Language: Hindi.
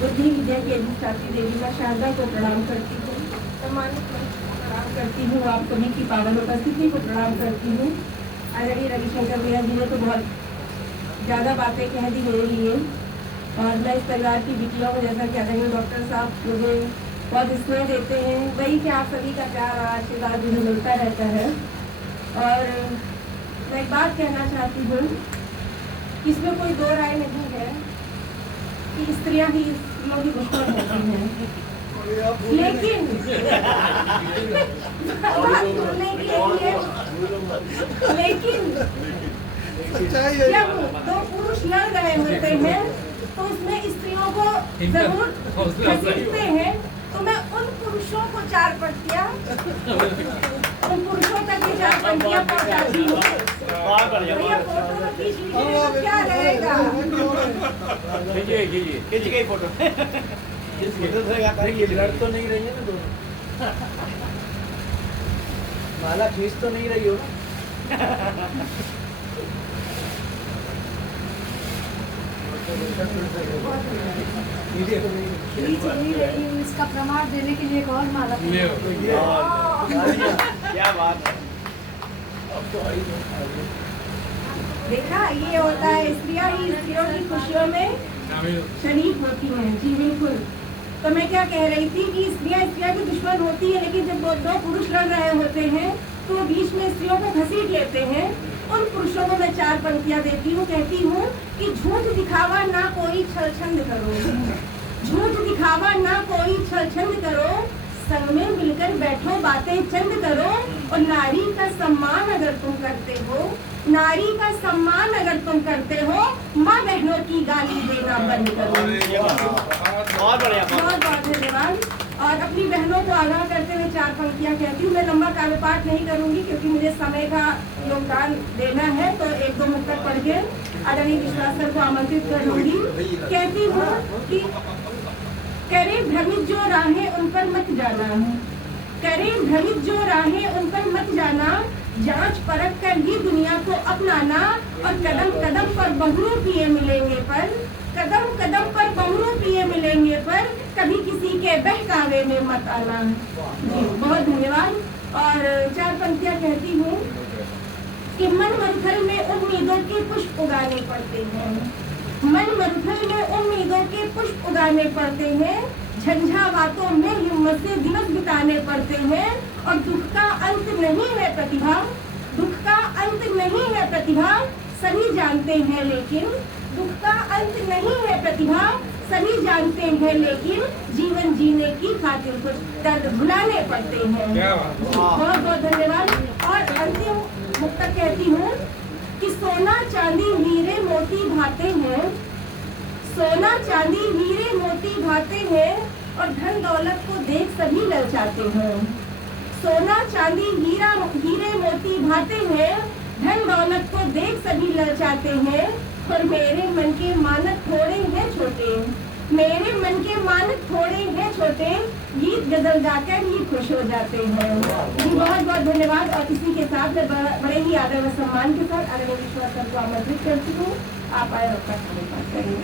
बुद्धि विद्या की अधिष्ठात्री देवी मां शारदा को प्रणाम करती हूँ। सम्मानित मंच को प्रणाम करती हूँ। आप सभी की पावन उपस्थिति को प्रणाम करती हूँ। आदरणीय रविशंकर भैया जी ने तो बहुत ज़्यादा बातें कह दी मेरे लिए, और मैं इस परिवार की बिटिया हूँ। जैसा कि आदरणीय डॉक्टर साहब मुझे बहुत स्नेह देते हैं, वही कि आप सभी का प्यार और आशीर्वाद मुझे मिलता रहता है। और मैं एक बात कहना चाहती हूँ, इसमें कोई दो राय नहीं है कि स्त्रियाँ ही स्त्रियों की दुश्मन होती हैं, लेकिन बात बोलने के लिए, लेकिन जब दो पुरुष लड़ रहे होते हैं तो उसमें स्त्रियों को जरूर घसीटते हैं, तो मैं उन पुरुषों को चार पट्टियाँ, उन पुरुषों तक भी चार पट्टियाँ पहुँचाती हूँ। भैया फोटो में खींच लीजिए तो क्या रहेगा? खींचिए फोटो। लड़ तो नहीं रही है ना दोनों? माला खींच तो नहीं रही हो ना? इसका प्रमाण देने के लिए एक और माला क्या बात है। देखा, ये होता है, स्त्रियाँ ही स्त्रियों की खुशियों में शरीक होती हैं। जी बिल्कुल। तो मैं क्या कह रही थी कि स्त्रियाँ की दुश्मन होती है, लेकिन जब दो पुरुष लड़ रहे होते हैं तो बीच में स्त्रियों को घसीट लेते हैं। उन पुरुषों को मैं चार पंक्तियाँ देती हूँ, कहती हूँ कि झूठ दिखावा ना कोई छल छंद करो, झूठ दिखावा ना कोई छल छंद करो, संग में मिलकर बैठो बातें चंद करो, और नारी का सम्मान अगर तुम करते हो, नारी का सम्मान अगर तुम करते हो, माँ बहनों की गाली देना बंद करो। बहुत बढ़िया, बहुत बहुत धन्यवाद। और अपनी बहनों को आगाह करते हुए चार पंक्तियाँ कहती हूँ। मैं लंबा काव्य पाठ नहीं करूँगी क्योंकि मुझे समय का योगदान देना है, तो एक दो मुक्तक पढ़ के आदरणीय विश्वास सर को आमंत्रित कर लूंगी। कहती हूँ कि करे भ्रमित जो राहें उन पर मत जाना, करे भ्रमित जो राहें उन पर मत जाना, जांच परख कर ही दुनिया को अपनाना, और कदम कदम पर बहुरूपिये मिलेंगे पर, कदम कदम पर बहुरूपिये मिलेंगे पर, कभी किसी के बहकावे में मत आना। जी बहुत धन्यवाद। और चार पंक्तियाँ कहती हूँ कि मन मरुथल में उम्मीदों के पुष्प उगाने पड़ते हैं, मन मरुथल में उम्मीदों के पुष्प उगाने पड़ते हैं, झंझावातों में हिम्मत से दिवस बिताने पड़ते हैं, और दुख का अंत नहीं है प्रतिभा, दुख का अंत नहीं है प्रतिभा, सभी जानते हैं लेकिन, दुख का अंत नहीं है प्रतिभा, सभी जानते हैं लेकिन, जीवन जीने की खातिर कुछ दर्द भुलाने पड़ते हैं। बहुत बहुत धन्यवाद। और अंतिम मुक्तक कहती हूँ कि सोना चांदी हीरे मोती भाते हैं, सोना चांदी हीरे मोती भाते हैं, और धन दौलत को देख सभी ललचाते हैं, सोना चांदी हीरे मोती भाते हैं, धन दौलत को देख सभी ललचाते हैं, पर मेरे मन के मानक थोड़े हैं छोटे, मेरे मन के मानक थोड़े हैं छोटे, गीत गजल गाकर ही खुश हो जाते हैं। जी बहुत बहुत धन्यवाद। और इसी के साथ बड़े ही आदर व सम्मान के साथ आदरणीय विश्वास सर को आमंत्रित करती हूँ, आप आए और करेंगे।